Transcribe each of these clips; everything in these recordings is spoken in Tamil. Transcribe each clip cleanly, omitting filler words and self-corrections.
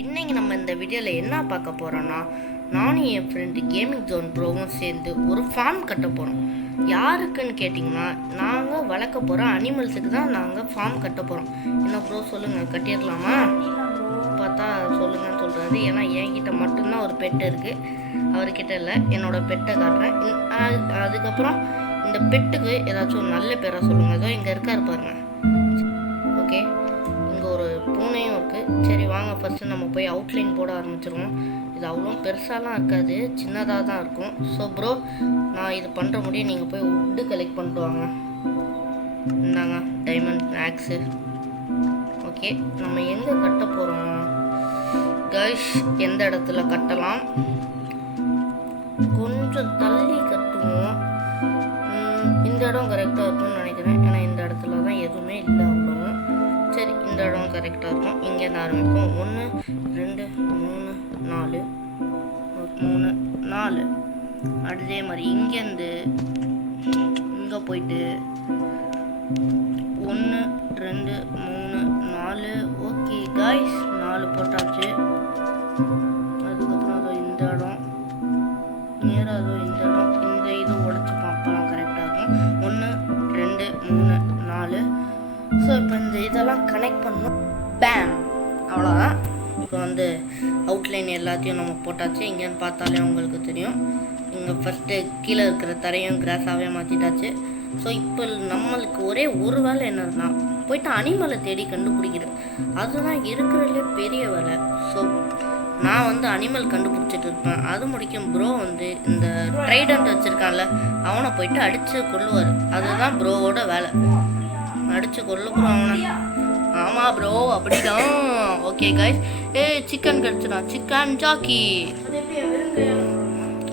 இன்னைக்கு நம்ம இந்த வீடியோவில் என்ன பார்க்க போகிறோன்னா, நானும் என் ஃப்ரெண்டு கேமிங் ஜோன் ப்ரோவும் சேர்ந்து ஒரு ஃபார்ம் கட்ட போகிறோம். யாருக்குன்னு கேட்டிங்கன்னா, நாங்கள் வளர்க்க போகிற அனிமல்ஸுக்கு தான் நாங்கள் ஃபார்ம் கட்ட போகிறோம். என்ன ப்ரோ சொல்லுங்கள், கட்டிடலாமா? பார்த்தா சொல்லுங்கன்னு சொல்கிறாரு. ஏன்னா என்கிட்ட மட்டும்தான் ஒரு பெட்டு இருக்குது, அவர்கிட்ட இல்லை. என்னோடய பெட்டை காட்டுறேன். அதுக்கப்புறம் இந்த பெட்டுக்கு ஏதாச்சும் ஒரு நல்ல பேராக சொல்லுங்கள். ஏதோ இங்கே இருக்காரு பாருங்க. ஓகே, இங்கே ஒரு பூனையும் இருக்குது. சரி வாங்க, ஃபஸ்ட்டு நம்ம போய் அவுட்லைன் போட ஆரம்பிச்சிருவோம். இது அவ்வளோ பெருசாலாம் இருக்காது, சின்னதாக தான் இருக்கும். ஸோ ப்ரோ, நான் இது பண்ணுற முடியும், நீங்கள் போய் வுட்டு கலெக்ட் பண்ணிட்டு வாங்க. இந்தாங்க டைமண்ட் ஆக்ஸு. ஓகே, நம்ம எங்கே கட்ட போகிறோம் கைஸ்? எந்த இடத்துல கட்டலாம்? கொஞ்சம் தள்ளி கட்டுவோம். இந்த இடம் கரெக்டாக இருக்கும்னு நினைக்கிறேன். ஏன்னா இந்த இடத்துல தான் எதுவுமே இல்லை அவ்வளோவும். சரி, இந்த இடம் கரெக்டாக இருக்கும். இங்கேருந்து ஆரம்பிக்கும். 1 2 3 4 3 4. அதே மாதிரி இங்கேருந்து இங்கே போயிட்டு 1 2 3 4. ஓகே காய்ஸ், 4 போட்டாச்சு. அதுக்கப்புறம் அதோ இந்த இடம் நேராக, அதோ இந்த இடம், இந்த இது உடச்சி பார்க்கலாம், கரெக்டாக இருக்கும். 1 2 3 4. ஸோ இப்போ இந்த இதெல்லாம் கனெக்ட் பண்ணணும். பேம், அவ்வளோதான். இப்போ வந்து அவுட்லைன் எல்லாத்தையும் நம்ம போட்டாச்சு. இங்கேன்னு பார்த்தாலே உங்களுக்கு தெரியும். இங்கே ஃபஸ்ட்டு கீழே இருக்கிற தரையும் கிராஸாகவே மாற்றிட்டாச்சு. ஸோ இப்போ நம்மளுக்கு ஒரே ஒரு வேலை என்னதுன்னா, போயிட்டு அனிமலை தேடி கண்டுபிடிக்கிறது. அதுதான் இருக்கிறதுலே பெரிய வேலை. ஸோ நான் வந்து அனிமல் கண்டுபிடிச்சிட்டு இருப்பேன். அது முடிக்கும் ப்ரோ வந்து இந்த ட்ரைடன்ட் வச்சுருக்கான்ல, அவனை போயிட்டு அடித்து கொள்ளுவார். அதுதான் ப்ரோவோட வேலை, அடித்து கொல்ல ப்ரோ அவனை. ஆமாம் ப்ரோ, அப்படிதான். ஓகே கைஸ், சிக்கன் கிடச்சிடா, சிக்கன் ஜாக்கி.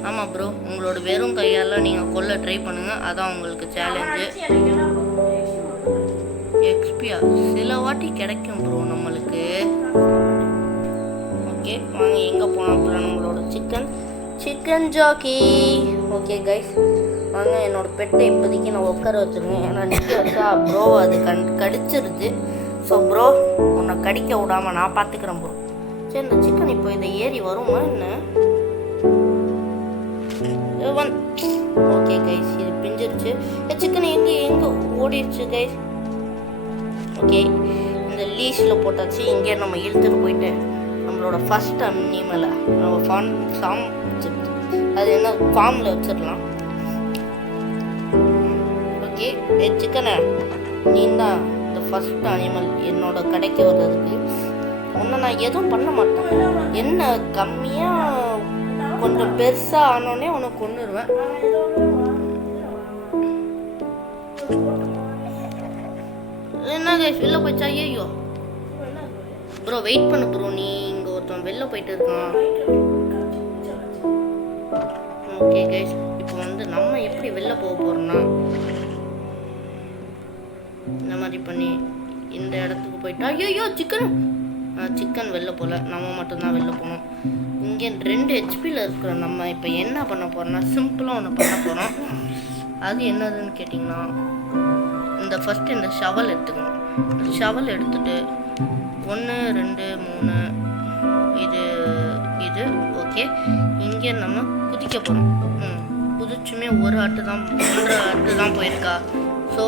ஆமாம் ப்ரோ, உங்களோட வெறும் கையால் நீங்கள் கொல்ல ட்ரை பண்ணுங்கள், அதான் உங்களுக்கு சேலஞ்சு. எக்ஸ்பியா சில வாட்டி கிடைக்கும் ப்ரோ நம்மளுக்கு. ஓகே வாங்க, எங்கே போனால் அப்புறம் நம்மளோட சிக்கன் ஜாக்கி. ஓகே கைஸ், வாங்க. என்னோட பெட்டை இப்போதைக்கு நான் உட்கார வச்சுருக்கேன். ஏன்னா நிற்க வச்சா ப்ரோ அது கடிச்சிருது. ஸோ ப்ரோ, உன்னை கடிக்க விடாமல் நான் பார்த்துக்கிறேன் ப்ரோ. சரி, இந்த சிக்கன் இப்போ இதை ஏறி வருமா என்ன? ஓகே கைஸ், இது பிஞ்சிருச்சு. சிக்கன் எங்கே ஓடிடுச்சு கைஸ். ஓகே, இந்த லீஷில் போட்டாச்சு. இங்கே நம்ம இழுத்துட்டு போயிட்டு நம்மளோட ஃபஸ்ட் அனிமலை நம்ம ஃபார்ம் அது என்ன ஃபார்மில் வச்சிடலாம். ஓகே, சிக்கனை நீ தான் இந்த ஃபஸ்ட் அனிமல் என்னோட கடைக்கு வர்றதுக்கு. ஒன்று நான் எதுவும் பண்ண மாட்டேன். என்ன கம்மியாக கொஞ்சம் பெருசாக ஆனோடனே உனக்கு கொண்டுருவேன். என்ன கைஸ், வெளில போயிடுச்சா? ஐயோ ப்ரோ, வெயிட் பண்ணு ப்ரோ, நீ இங்கே ஒருத்தன் வெளில போயிட்டு இருக்கான். ஓகே கைஸ், இப்போ வந்து நம்ம எப்படி வெளில போக போகிறோம்னா, இந்த மாதிரி பண்ணி இந்த இடத்துக்கு போயிட்டா. ஐயோ சிக்கன் வெளில போகல, நம்ம மட்டும்தான் வெளில போகணும். இங்கே 2 ஹெச்பியில் இருக்கிற நம்ம இப்போ என்ன பண்ண போகிறோம்னா, சிம்பிளாக ஒன்று பண்ண போகிறோம். அது என்னதுன்னு கேட்டிங்கன்னா, இந்த ஃபஸ்ட்டு இந்த ஷவல் எடுத்துக்கணும். ஷவல் எடுத்துகிட்டு 1 2 3 இது ஓகே. இங்கே நம்ம குதிக்க போகிறோம். குதிச்சுமே ஒரு அட்டு தான், 1 அட்டு தான் போயிருக்கா. ஸோ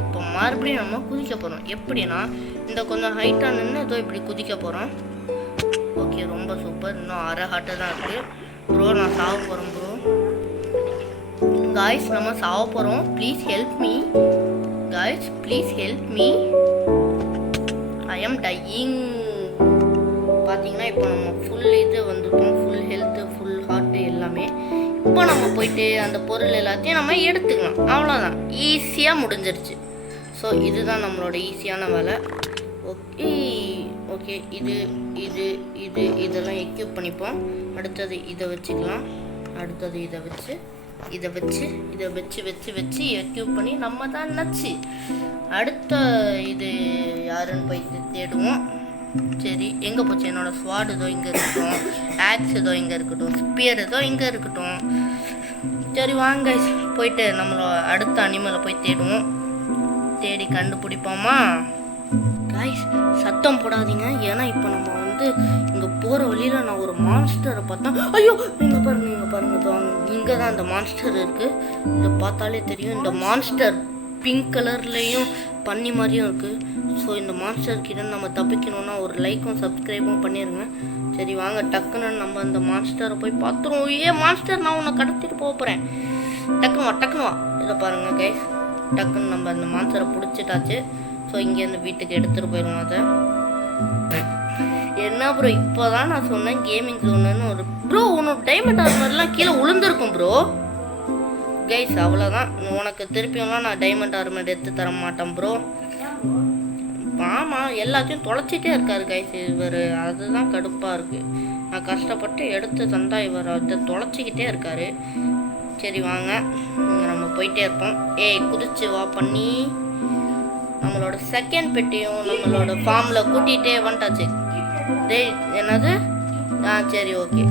இப்போ மறுபடியும் நம்ம குதிக்க போகிறோம். எப்படின்னா, இந்த கொஞ்சம் ஹைட்டாக நின்று ஏதோ இப்படி குதிக்க போகிறோம். ஓகே, ரொம்ப சூப்பர். இன்னும் அரை ஹாட்டு தான் இருக்குது ப்ரோ. நான் சாவ போகிறேன் ப்ரோ. காய்ஸ், நம்ம சாவ போகிறோம். Please help me guys, please help me. I am dying. பார்த்தீங்கன்னா இப்போ நம்ம ஃபுல் இது வந்துட்டோம், ஃபுல் ஹெல்த்து, ஃபுல் ஹார்ட்டு எல்லாமே. இப்போ நம்ம போயிட்டு அந்த பொருள் எல்லாத்தையும் நம்ம எடுத்துக்கலாம். அவ்வளோதான், ஈஸியாக முடிஞ்சிருச்சு. ஸோ இதுதான் நம்மளோட ஈஸியான வேலை. ஓகே, இதெல்லாம் எக்யூப் பண்ணிப்போம். அடுத்தது இதை வச்சுக்கலாம். அடுத்தது இதை வச்சு எக்யூப் பண்ணி நம்ம தான் நச்சு. அடுத்த இது யாருன்னு போய் தேடுவோம். சரி, எங்கே போச்சு என்னோட ஸ்வாட்? ஏதோ இங்கே இருக்கட்டும், ஆக்ஸ் ஏதோ இங்கே இருக்கட்டும், ஸ்பியர் ஏதோ இங்கே இருக்கட்டும். சரி வாங்க, போயிட்டு நம்மளோட அடுத்த அனிமலை போய் தேடுவோம். தேடி கண்டுபிடிப்போமா? காய்ஸ், சத்தம் போடாதீங்க, ஏன்னா இப்போ நம்ம வந்து இங்கே போகிற வழியில் நான் ஒரு மான்ஸ்டரை பார்த்தேன். ஐயோ இங்கே பாருங்க இங்கே தான் இந்த மான்ஸ்டர் இருக்குது. இதை பார்த்தாலே தெரியும். இந்த மான்ஸ்டர் பிங்க் கலர்லேயும் பண்ணி மாதிரியும் இருக்குது. ஸோ இந்த மான்ஸ்டர் கிட்ட நம்ம தப்பிக்கணும்னா ஒரு லைக்கும் சப்ஸ்கிரைபும் பண்ணிடுங்க. சரி வாங்க டக்குன்னு நம்ம அந்த மான்ஸ்டரை போய் பார்த்துருவோம். மான்ஸ்டர் நான் உன்னை கடத்திட்டு போக போகிறேன். டக்குன்னு வா. இதை பாருங்கள் கைஸ், டக்குன்னு நம்ம அந்த மான்ஸ்டரை பிடிச்சிட்டாச்சு. ஸோ இங்கேருந்து வீட்டுக்கு எடுத்துகிட்டு போயிடுவோம். அதை என்ன ப்ரோ இப்போ தான் நான் சொன்னேன் கேமிங் ஜோனுன்னு ஒரு ப்ரோ உன்னோட டைமண்ட் ஆர்மர்லாம் கீழே விழுந்திருக்கும் ப்ரோ. கைஸ் அவ்வளோதான், உனக்கு திருப்பியும்லாம் நான் டைமண்ட் ஆர்மர் எடுத்து தர மாட்டேன் ப்ரோ. ஆமாம் எல்லாத்தையும் தொலைச்சிட்டே இருக்காரு கைஸ் இவர், அதுதான் கடுப்பாக இருக்குது. நான் கஷ்டப்பட்டு எடுத்து தந்தா இவர் அதை தொலைச்சிக்கிட்டே இருக்காரு. சரி வாங்க நம்ம போயிட்டே இருப்போம். குதிச்சு வா பண்ணி. நம்மளோட செகண்ட் பெட்டியும் நம்மளோட ஃபார்மில் கூட்டிகிட்டே வந்துட்டாச்சு. என்னது சரி ஓகே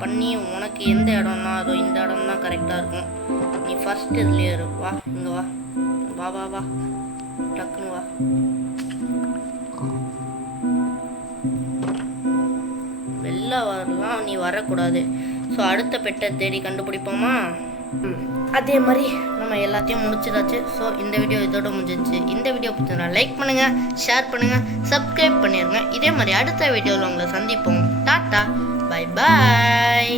பண்ணி. உனக்கு எந்த இடம்னா அதோ இந்த இடம் தான் கரெக்டாக இருக்கும். நீ ஃபர்ஸ்ட் இதுலேயே இரு. வா இங்கே வா டக்குன்னு வா. வெளில வரலாம், நீ வரக்கூடாது. ஸோ அடுத்த பெட்டை தேடி கண்டுபிடிப்போமா? அதே மாதிரி நம்ம எல்லாத்தையும் முடிச்சிடாச்சு. ஸோ இந்த வீடியோ இதோட முடிஞ்சிச்சு. இந்த வீடியோ பிடிச்சா லைக் பண்ணுங்கள், ஷேர் பண்ணுங்கள், சப்ஸ்கிரைப் பண்ணிடுங்க. இதே மாதிரி அடுத்த வீடியோவில் உங்களை சந்திப்போம். Tata, bye bye.